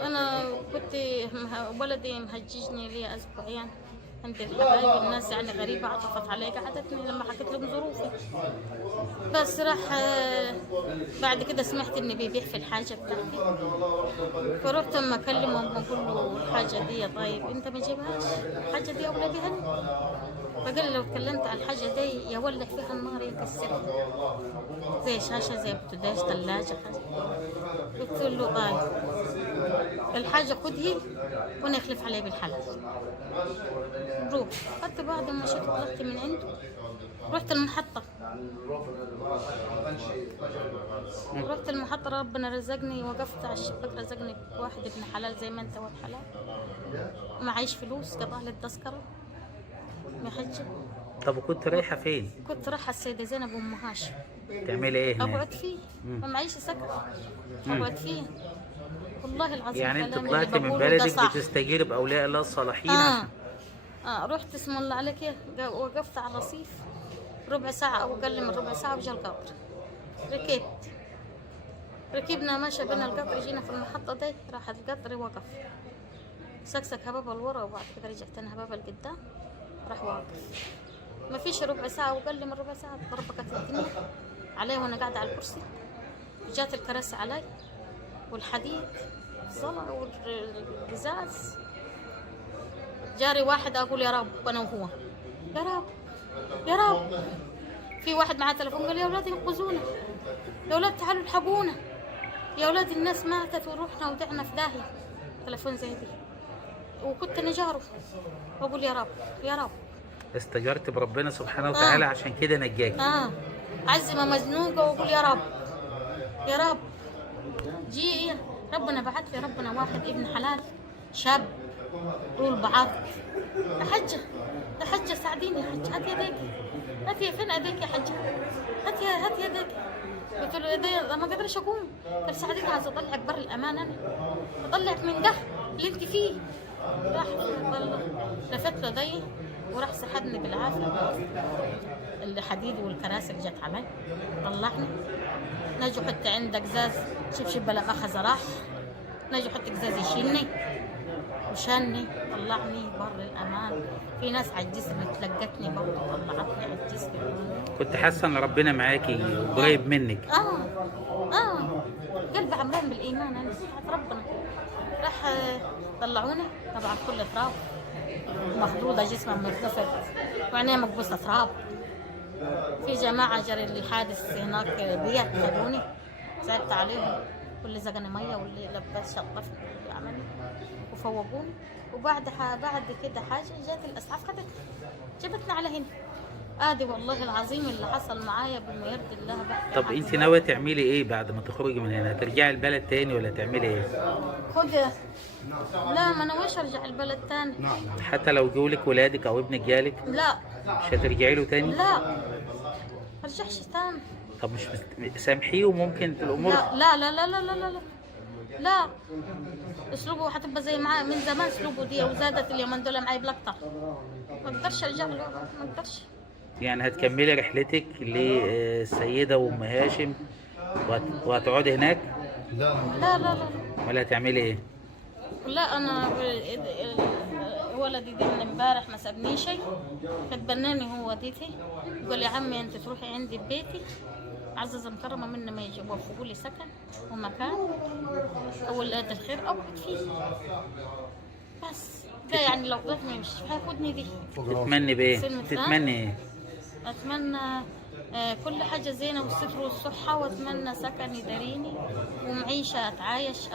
انا كنت ولدي مهججني لي اسبوعين عند الحبايب، الناس يعني غريبة عطفت علي، قعدتني لما حكيت لهم ظروفي. بس راح بعد كده سمعت اني بيبيع في الحاجة بتاعتي، فرحت اما اكلمهم بقول له الحاجة دي طيب انت ما تجيبهاش، الحاجة دي اولى بيها أنا. فقال لي لو اتكلمت على الحاجة دي يولع فيها النار يكسرها، زي شاشة زي بوتاجاز ثلاجة حاجة. قلت له طيب الحاجة خدي وانا اخلف عليه بالحلال. روح خدت بعد ما مشيت طلعت من عنده، رحت المحطة. ربنا رزقني، وقفت على الشباك رزقني بواحد ابن حلال زي ما انت ولد حلال، معيش فلوس قطع لي التذكرة محجة. طب وكنت رايحة فين؟ كنت رايحة السيدة زينب أم هاشم. تعملي ايه هناك؟ أقعد فيه، ما معيش سكن أقعد فيه. والله العظيم يعني انت كلامي طلعت اللي من بقوله ده بلدك صح. بتستجير بأولياء الله الصالحين رحت اسم الله عليك وقفت على الرصيف ربع ساعة أو أقل من ربع ساعة وجا القطر. ركبنا ماشي بين القطر، جينا في المحطة دي راح القطر وقف، سكسك هبابة لورا وبعد كده رجعت أنا هبابة لقدام، راح واقف. ما فيش ربع ساعة وقل من ربع ساعة ضربكت الدنيا علي وأنا قاعدة على الكرسي، جات الكراسي علي والحديد الصلاة والقزاز. جاري واحد أقول يا رب أنا وهو، يا رب يا رب. في واحد معاه تليفون قال يا أولاد ينقذونا، يا أولاد تعالوا الحقونا، يا أولاد الناس ماتت وروحنا ودعنا في داهية. تليفون زي دي، وكنت أنا جاره وأقول يا رب يا رب. استجرت بربنا سبحانه وتعالى عشان كده نجاك. عزمة مزنوقة وأقول يا رب يا رب. جي ربنا بعت لي ربنا واحد ابن حلال شاب طول بعض. يا حجة ساعديني يا حجة، هات يديك، هات فين ايديك يا حجة، هات يديك. قلت له يدي ما قدرش اقوم. قال ساعديني عايز اطلعك بر الامان، انا اطلعك من ده اللي انت فيه. راح لفت له ضي وراح سحبني بالعافيه الحديد والكراسي اللي جت علي، طلعني. نجي حط عندك قزاز شبشب بلا اخذ راح، نجي حط قزاز يشيلني وشاني طلعني بر الامان. في ناس على الجسم تلقتني برضه طلعتني على الجسم. كنت حاسه ان ربنا معاكي قريب منك؟ قلبي عمران بالايمان انا بتاعت ربنا. راح طلعونا طبعا كل تراب، مخضوضه جسمها مرتفع وعينيها مكبوسه تراب. في جماعه جرى الحادث هناك بيت خدوني، زعلت عليهم، واللي زقني ميه واللي لبس شطفني واللي عملني وفوقوني. وبعد كده حاجه جات الاسعاف جابتنا على هنا. ادي والله العظيم اللي حصل معايا بما يرضي الله. طب انت ناويه تعملي ايه بعد ما تخرجي من هنا؟ ترجعي البلد تاني ولا تعملي ايه؟ لا ما ناويش ارجع البلد تاني. حتى لو جولك ولادك او ابنك جالك؟ لا مش هترجعي له تاني؟ لا ما ارجعش تاني. طب مش سامحيه وممكن الامور؟ لا لا لا لا لا لا لا لا. اسلوبه هتبقى زي معاه من زمان، اسلوبه دي وزادت اليومين دول معايا بلقطه. ما اقدرش ارجع له، ما اقدرش. يعني هتكملي رحلتك للسيدة وأم هاشم وهتقعدي هناك؟ لا لا لا لا. ولا هتعملي ايه؟ لا انا ولدي ده من امبارح ما سابني شيء، اتبناني هو ديتي، يقول لي يا عمي انت تروحي عندي ببيتي عززا مكرمه منه ما يوفقوا لي سكن ومكان او ولاد الخير اقعد فيه. بس ده يعني لو ضفني مش هياخدني دي. تتمني بايه؟ تتمني ايه؟ اتمنى كل حاجه زينه والستر والصحه، واتمنى سكن يداريني ومعيشه اتعايش.